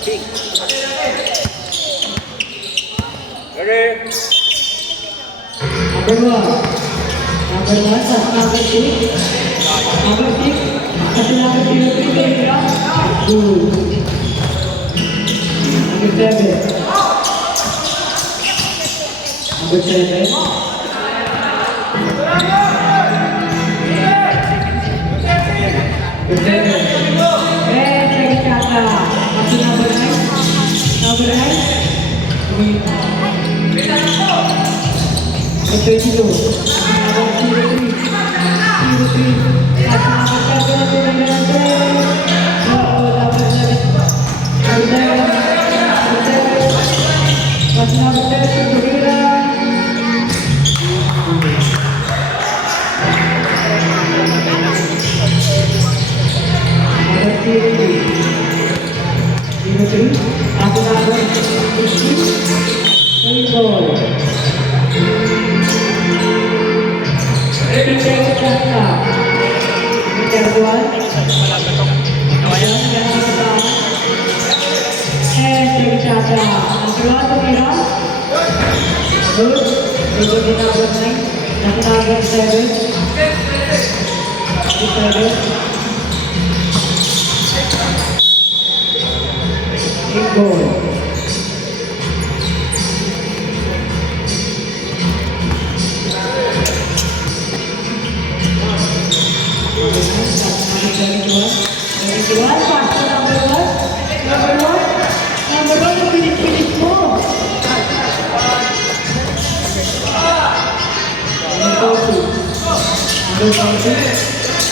Ready? Number one. Number one, sa number two. Number six. Kasi number 03, Tegra. Good. Number seven. Number seven. Number seven. Second kata. Kasi number nine. Number nine. Number 22. Number 03.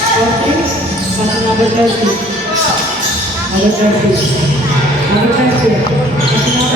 03. At number 7. At number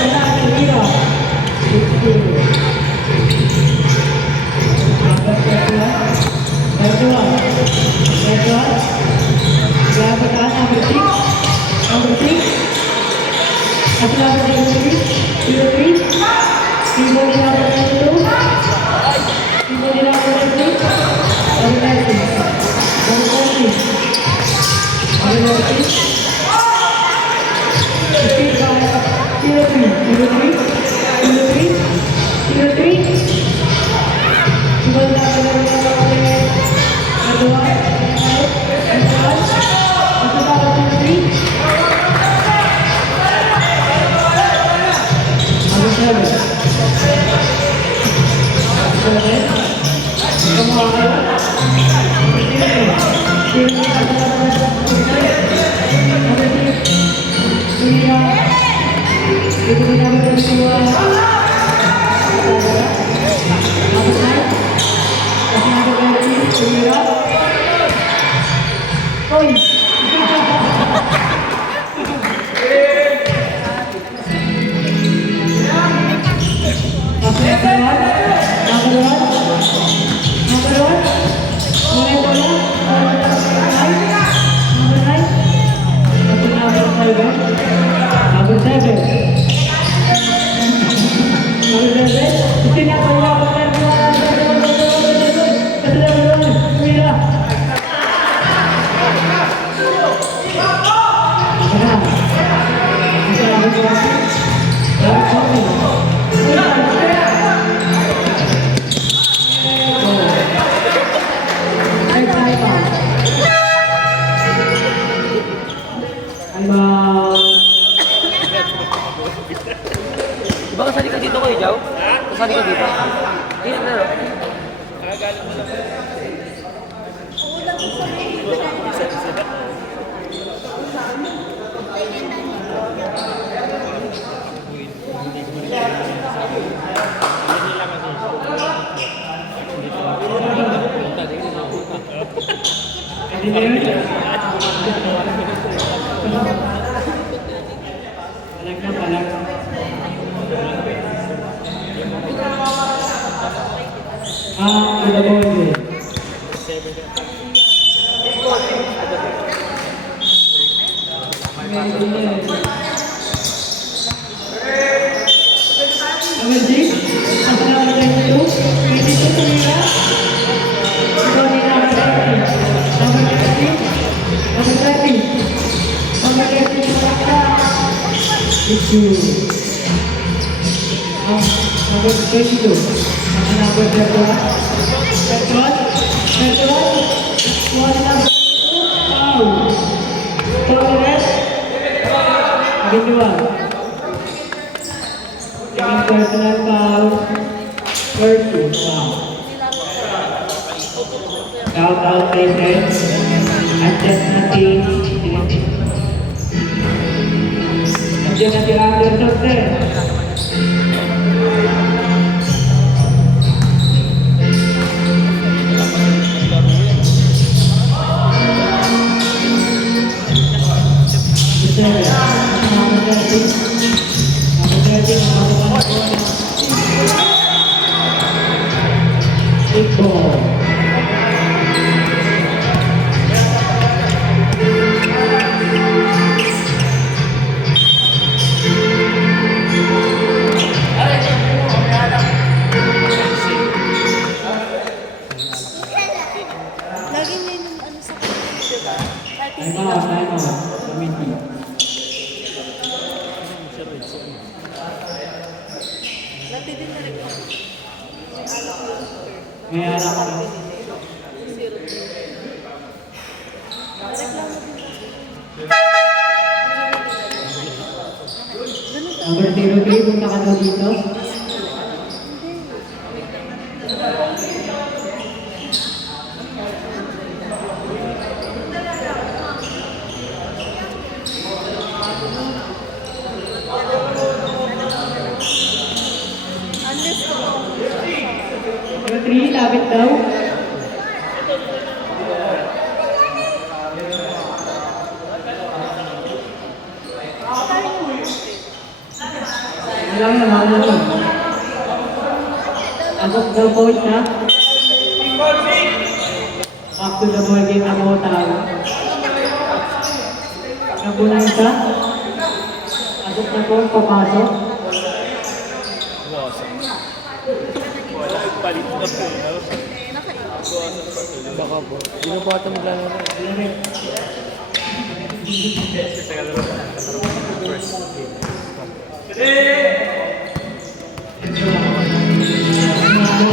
7. Baka kasali ka dito ko, Ijaw? Kasali ka dito? Hindi na. issue. Number 22. Number 31. 1 number 2. Tolerance. Ginawa. Yung personal foul. 30. Wow. Shout out kay Fred. Adjust natin. Adjust natin ang Anderson Fred. Big ball. Lagi may ano sa kanila, di ba? Time out, time out. Committee. Dati din na rin ako. May alak yung May anak ka. zero. Reklamo din ako. Number 03, punta ka daw dito. Unless ko Number 3, lapit daw. Alam na, ano to? Agok daw point na. Back to the ball game na mo tayo. Nabunan ka. Agok na po, papasok. Baka po. Hindi na po ata maglalaro. Lamig.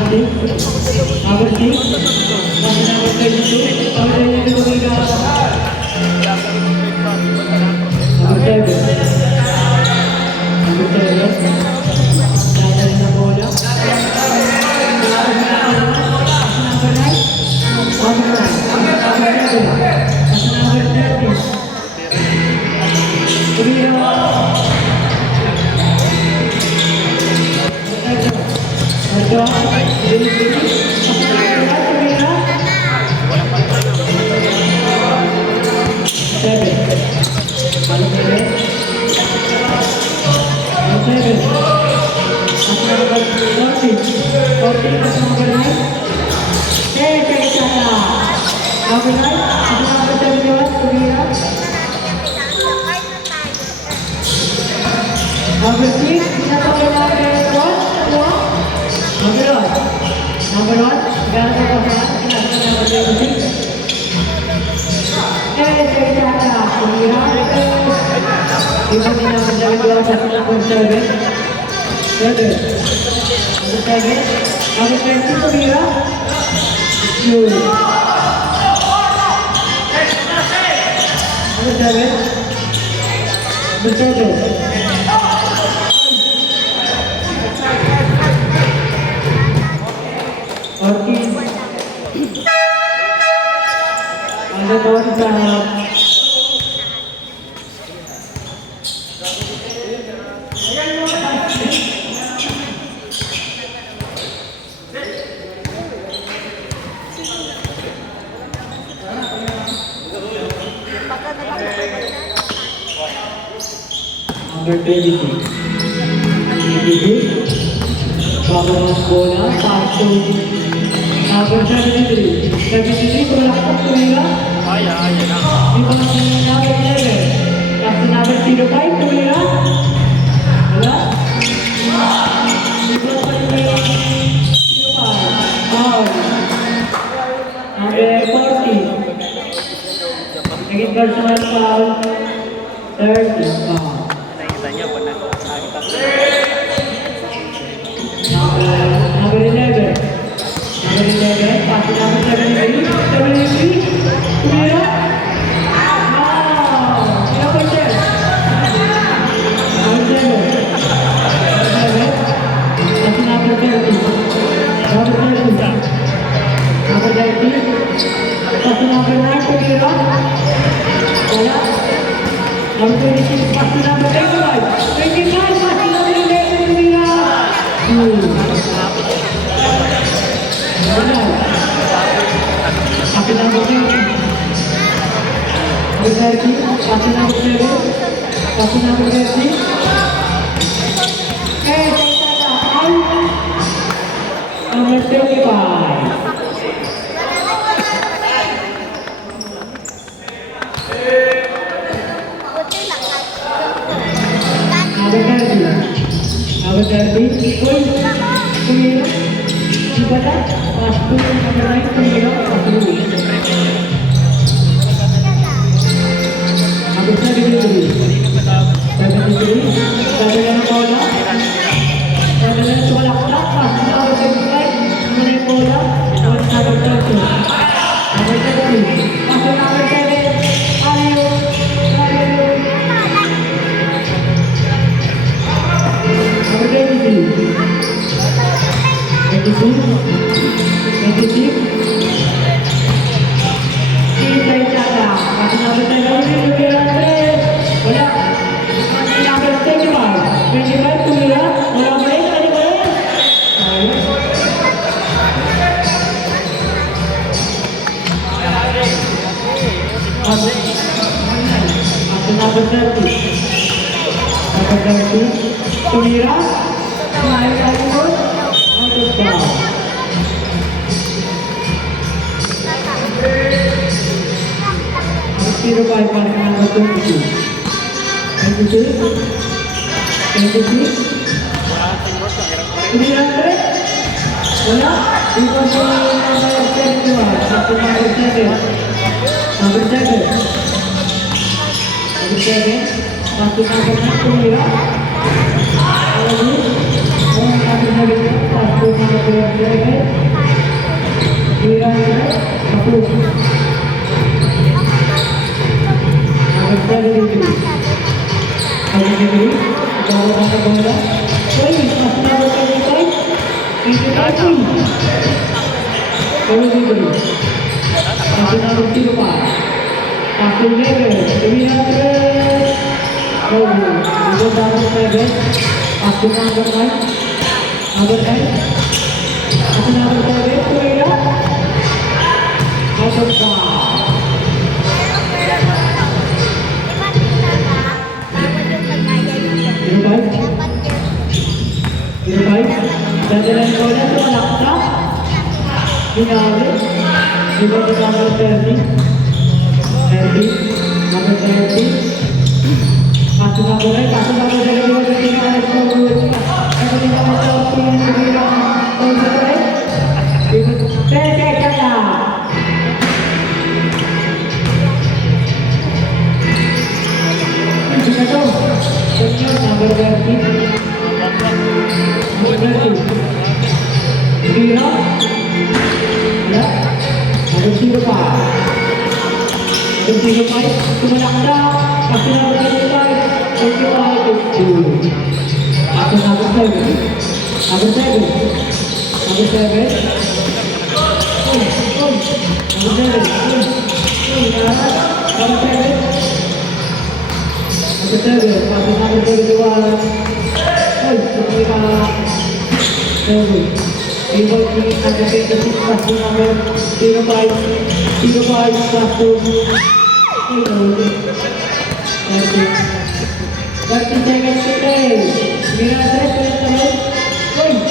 Number 6. Number 22. Number 22. Number 7. Number 7. Dadali na bola. Number 9. Number 9. Number 13. Tumira. Number 6, pinapakay natin Number 1, gano'n ka pa number 26. Kaya Chaka, kumira. Iba din naman dahil doon sa number 7. Number 7. Number 20, kumira. Yun. Number 7. Number 7. Ada bawah kita. Number 22. Bago bola, pass to number 73. 73 berlaku tumira. Di bawah number 11. Kapten number 05 tumira. Wala. Di bawah number 05. Foul. Number 40. Naging personal foul. 30. Foul. Number 11. Number 11. Pass to number 73. 73. Tumira. Wow! Number 10. Number 7. Pass to number 30. Number 30. Number 30. Pass to number 9. Tumira. Wala. Number 26. Pass to number 25. 25. Pass to number 11. Tumira. Pass number 20. Number 30. Pass number 7. Pass number 30. Number 25. Number 30. Number 30. Tumira. Tumira. Pass to number 9. Tumira. Pass to number 73. 73. Kadalang bola. Kadalang tumalaktak. Pass to number 25. Kadalang bola. Number 30. Number 30. Pass to number 7. Aliyo. Aliyo. Number 23. 22. 26. Kita Itada. Pass number 7. Wala. Number 25. 25. Tumira. Wala ba rin? Ano ba rin? Pass number 30. Number 30. Tumira. Tumira. Out of bounds. Zero by pass number 22. 22. 26. Tumira. Wala. Because number 71. Pass number 7. Number 7. Number 7. Pass to number 9. Tumira. Number 7. Pass to number 7. Tumira. Approve. Number 73. 73. Bawah kata bola. Sorry, pass number 25. 25. 73. Pass number 05. Pass to 11. Tumira. Number 7. Pass to number 9. Number 9. Pass to number 7. Tumira. Out of bounds. Kadalang bola tumalaktak. Ginawin. Iba to number 30. 30. Number 30. Pass to number 9. Pass to number 30. Number 30. Tumira. Wala. Number 05. Number 05. Tumalaktak. Pass to number 25. 25. 2. Pass to number 7. Number 7. Number 7. Number 7. Number 7. Number 7. Pass to number 31. Tumira. 7. Able to hit number 26, pass to number 05. 05, pass to 30 seconds to play. Mira 3, point.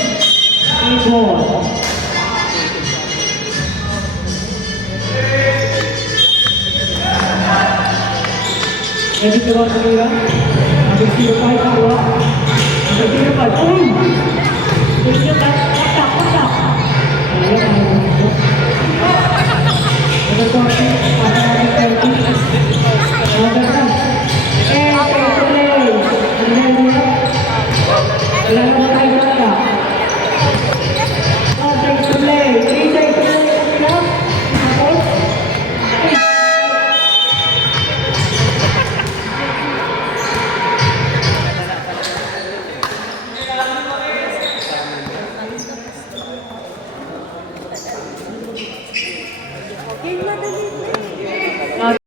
Ball. Ready to run, Mira. Number 05, Kawa. Number 05, Number 40,